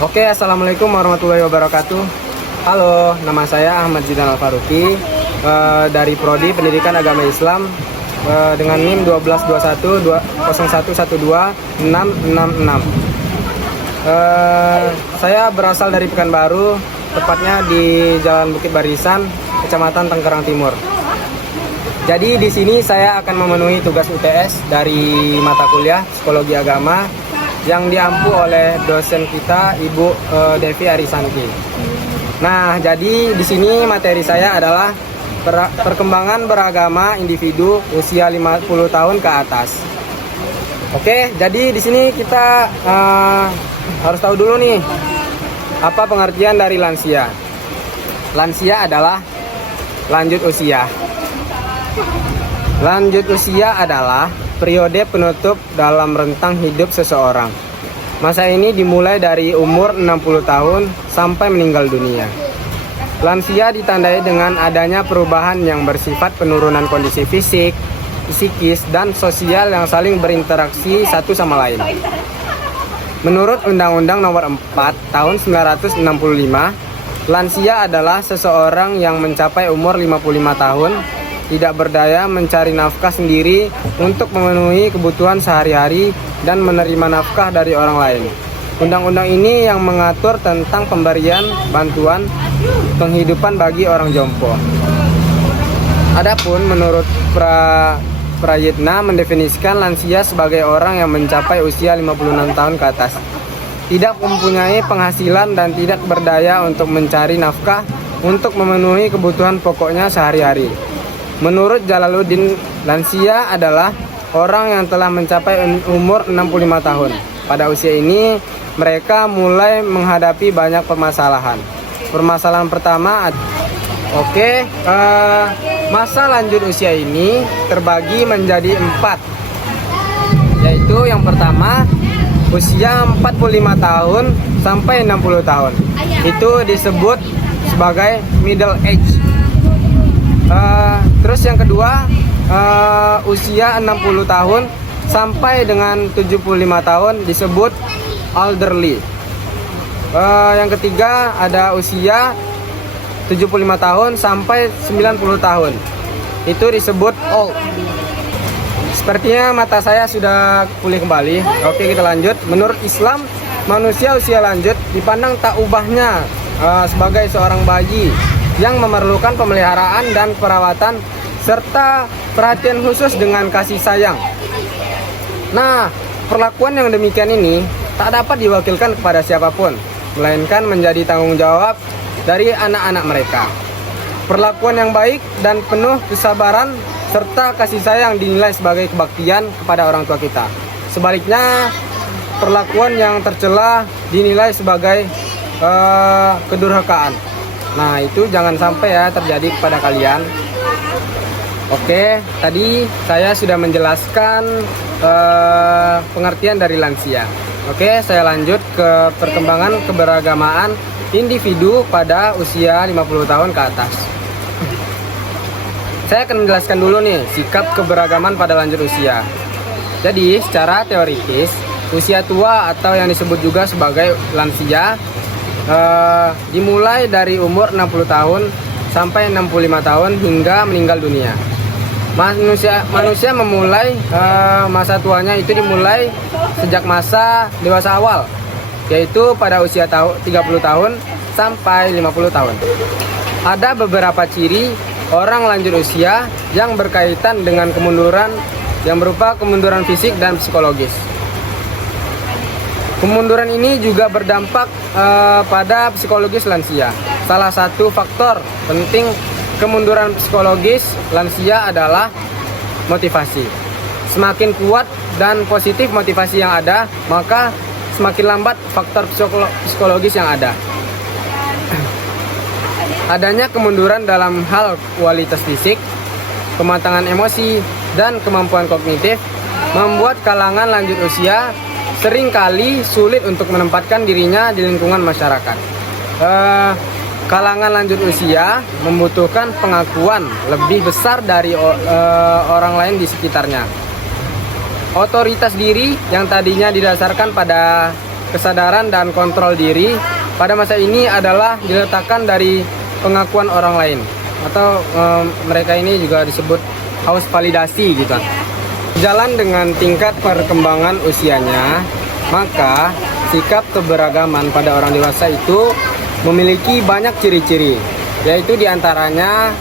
Oke, assalamualaikum warahmatullahi wabarakatuh. Halo, nama saya Ahmad Zidan Al-Faruqi dari Prodi Pendidikan Agama Islam dengan NIM 1221-0112-666. Saya berasal dari Pekanbaru, tepatnya di Jalan Bukit Barisan, Kecamatan Tengkarang Timur. Jadi di sini saya akan memenuhi tugas UTS dari mata kuliah Psikologi Agama yang diampu oleh dosen kita Ibu Devi Arisanti. Nah, jadi di sini materi saya adalah perkembangan beragama individu usia 50 tahun ke atas. Oke, jadi di sini kita harus tahu dulu nih apa pengertian dari lansia. Lansia adalah lanjut usia. Lanjut usia adalah periode penutup dalam rentang hidup seseorang. Masa ini dimulai dari umur 60 tahun sampai meninggal dunia. Lansia ditandai dengan adanya perubahan yang bersifat penurunan kondisi fisik, psikis, dan sosial yang saling berinteraksi satu sama lain. Menurut Undang-Undang Nomor 4 Tahun 1965, lansia adalah seseorang yang mencapai umur 55 tahun, tidak berdaya mencari nafkah sendiri untuk memenuhi kebutuhan sehari-hari dan menerima nafkah dari orang lain. Undang-undang ini yang mengatur tentang pemberian bantuan penghidupan bagi orang jompo. Adapun menurut Prayitna mendefinisikan lansia sebagai orang yang mencapai usia 56 tahun ke atas, tidak mempunyai penghasilan dan tidak berdaya untuk mencari nafkah untuk memenuhi kebutuhan pokoknya sehari-hari. Menurut Jalaluddin, lansia adalah orang yang telah mencapai umur 65 tahun. Pada usia ini, mereka mulai menghadapi banyak permasalahan. Permasalahan pertama, masa lanjut usia ini terbagi menjadi 4. Yaitu yang pertama, usia 45 tahun sampai 60 tahun. Itu disebut sebagai middle age. Terus yang kedua, usia 60 tahun sampai dengan 75 tahun disebut elderly. Yang ketiga ada usia 75 tahun sampai 90 tahun. Itu disebut old. Sepertinya mata saya sudah pulih kembali. Oke, kita lanjut. Menurut Islam, manusia usia lanjut dipandang tak ubahnya sebagai seorang bayi yang memerlukan pemeliharaan dan perawatan serta perhatian khusus dengan kasih sayang. Nah, perlakuan yang demikian ini tak dapat diwakilkan kepada siapapun, melainkan menjadi tanggung jawab dari anak-anak mereka. Perlakuan yang baik dan penuh kesabaran serta kasih sayang dinilai sebagai kebaktian kepada orang tua kita. Sebaliknya, perlakuan yang tercela dinilai sebagai kedurhakaan. Nah, itu jangan sampai ya terjadi kepada kalian. Oke, tadi saya sudah menjelaskan pengertian dari lansia. Oke, saya lanjut ke perkembangan keberagamaan individu pada usia 50 tahun ke atas. Saya akan menjelaskan dulu nih sikap keberagaman pada lanjut usia. Jadi, secara teoritis, usia tua atau yang disebut juga sebagai lansia dimulai dari umur 60 tahun sampai 65 tahun hingga meninggal dunia. Manusia memulai masa tuanya itu dimulai sejak masa dewasa awal, yaitu pada usia 30 tahun sampai 50 tahun. Ada beberapa ciri orang lanjut usia yang berkaitan dengan kemunduran yang berupa kemunduran fisik dan psikologis. Kemunduran ini juga berdampak pada psikologis lansia. Salah satu faktor penting kemunduran psikologis lansia adalah motivasi. Semakin kuat dan positif motivasi yang ada, maka semakin lambat faktor psikologis yang ada. Adanya kemunduran dalam hal kualitas fisik, kematangan emosi, dan kemampuan kognitif membuat kalangan lanjut usia seringkali sulit untuk menempatkan dirinya di lingkungan masyarakat. Kalangan lanjut usia membutuhkan pengakuan lebih besar dari orang lain di sekitarnya. Otoritas diri yang tadinya didasarkan pada kesadaran dan kontrol diri pada masa ini adalah diletakkan dari pengakuan orang lain, atau mereka ini juga disebut haus validasi gitu. Jalan dengan tingkat perkembangan usianya, maka sikap keberagaman pada orang dewasa itu memiliki banyak ciri-ciri, yaitu diantaranya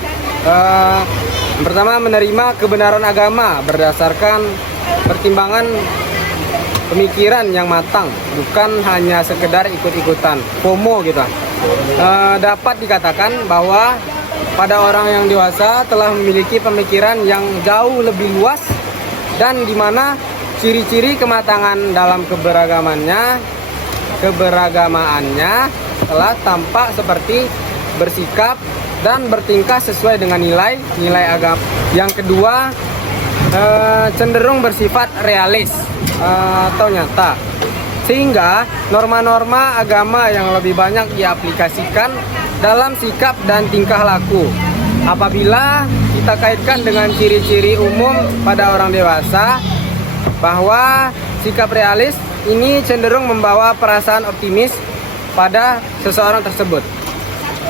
pertama, menerima kebenaran agama berdasarkan pertimbangan pemikiran yang matang, bukan hanya sekedar ikut-ikutan, FOMO gitu. Dapat dikatakan bahwa pada orang yang dewasa telah memiliki pemikiran yang jauh lebih luas, dan di mana ciri-ciri kematangan dalam keberagamaannya telah tampak seperti bersikap dan bertingkah sesuai dengan nilai agama. Yang kedua, cenderung bersifat realis atau nyata, sehingga norma-norma agama yang lebih banyak diaplikasikan dalam sikap dan tingkah laku. Apabila kita kaitkan dengan ciri-ciri umum pada orang dewasa, bahwa sikap realis ini cenderung membawa perasaan optimis pada seseorang tersebut,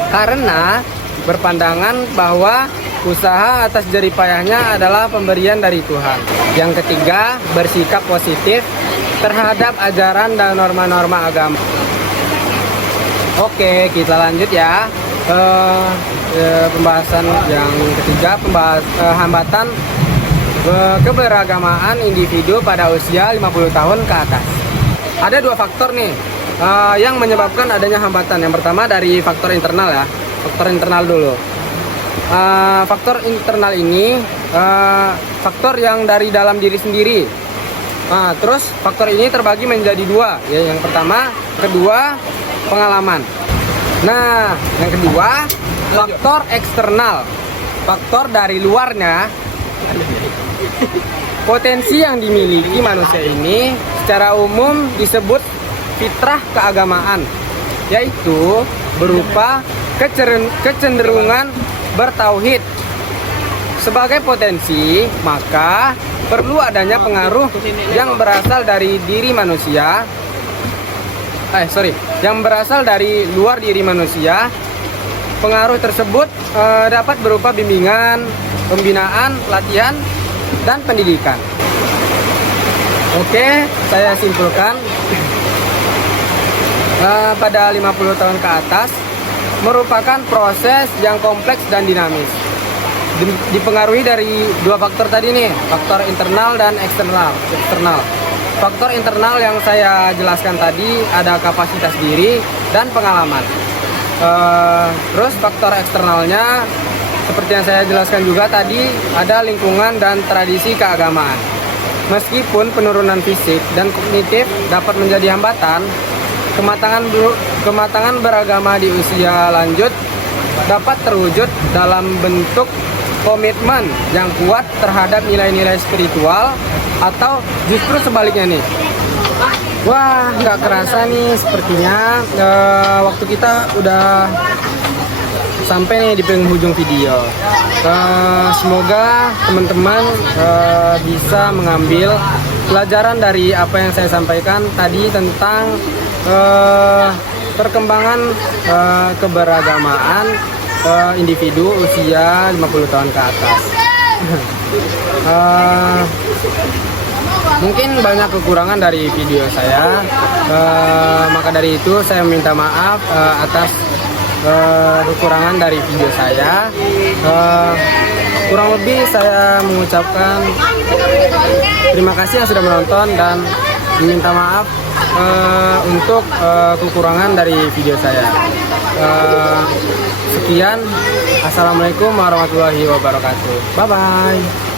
karena berpandangan bahwa usaha atas jerih payahnya adalah pemberian dari Tuhan. Yang ketiga, bersikap positif terhadap ajaran dan norma-norma agama. Oke, kita lanjut ya. Pembahasan yang ketiga, hambatan keberagamaan individu pada usia 50 tahun ke atas. Ada dua faktor nih yang menyebabkan adanya hambatan. Yang pertama dari faktor internal ya. Faktor internal dulu. Faktor internal ini faktor yang dari dalam diri sendiri. Terus faktor ini terbagi menjadi dua ya. Yang kedua pengalaman. Nah, yang kedua faktor eksternal. Faktor dari luarnya. Potensi yang dimiliki manusia ini secara umum disebut fitrah keagamaan, yaitu berupa kecenderungan bertauhid. Sebagai potensi, maka perlu adanya pengaruh yang berasal dari diri manusia, yang berasal dari luar diri manusia. Pengaruh tersebut dapat berupa bimbingan, pembinaan, latihan, dan pendidikan. Oke, saya simpulkan, pada 50 tahun ke atas merupakan proses yang kompleks dan dinamis, dipengaruhi dari dua faktor tadi nih, faktor internal dan eksternal. Faktor internal yang saya jelaskan tadi ada kapasitas diri dan pengalaman. Terus faktor eksternalnya seperti yang saya jelaskan juga tadi, ada lingkungan dan tradisi keagamaan. Meskipun penurunan fisik dan kognitif dapat menjadi hambatan, kematangan beragama di usia lanjut dapat terwujud dalam bentuk komitmen yang kuat terhadap nilai-nilai spiritual, atau justru sebaliknya nih. Wah, nggak kerasa nih, sepertinya waktu kita udah sampai nih di penghujung video. Semoga teman-teman bisa mengambil pelajaran dari apa yang saya sampaikan tadi tentang perkembangan keberagamaan individu usia 50 tahun ke atas. Mungkin banyak kekurangan dari video saya, maka dari itu saya minta maaf atas kekurangan dari video saya. Kurang lebih saya mengucapkan terima kasih yang sudah menonton, dan meminta maaf untuk kekurangan dari video saya. Sekian, assalamualaikum warahmatullahi wabarakatuh. Bye bye.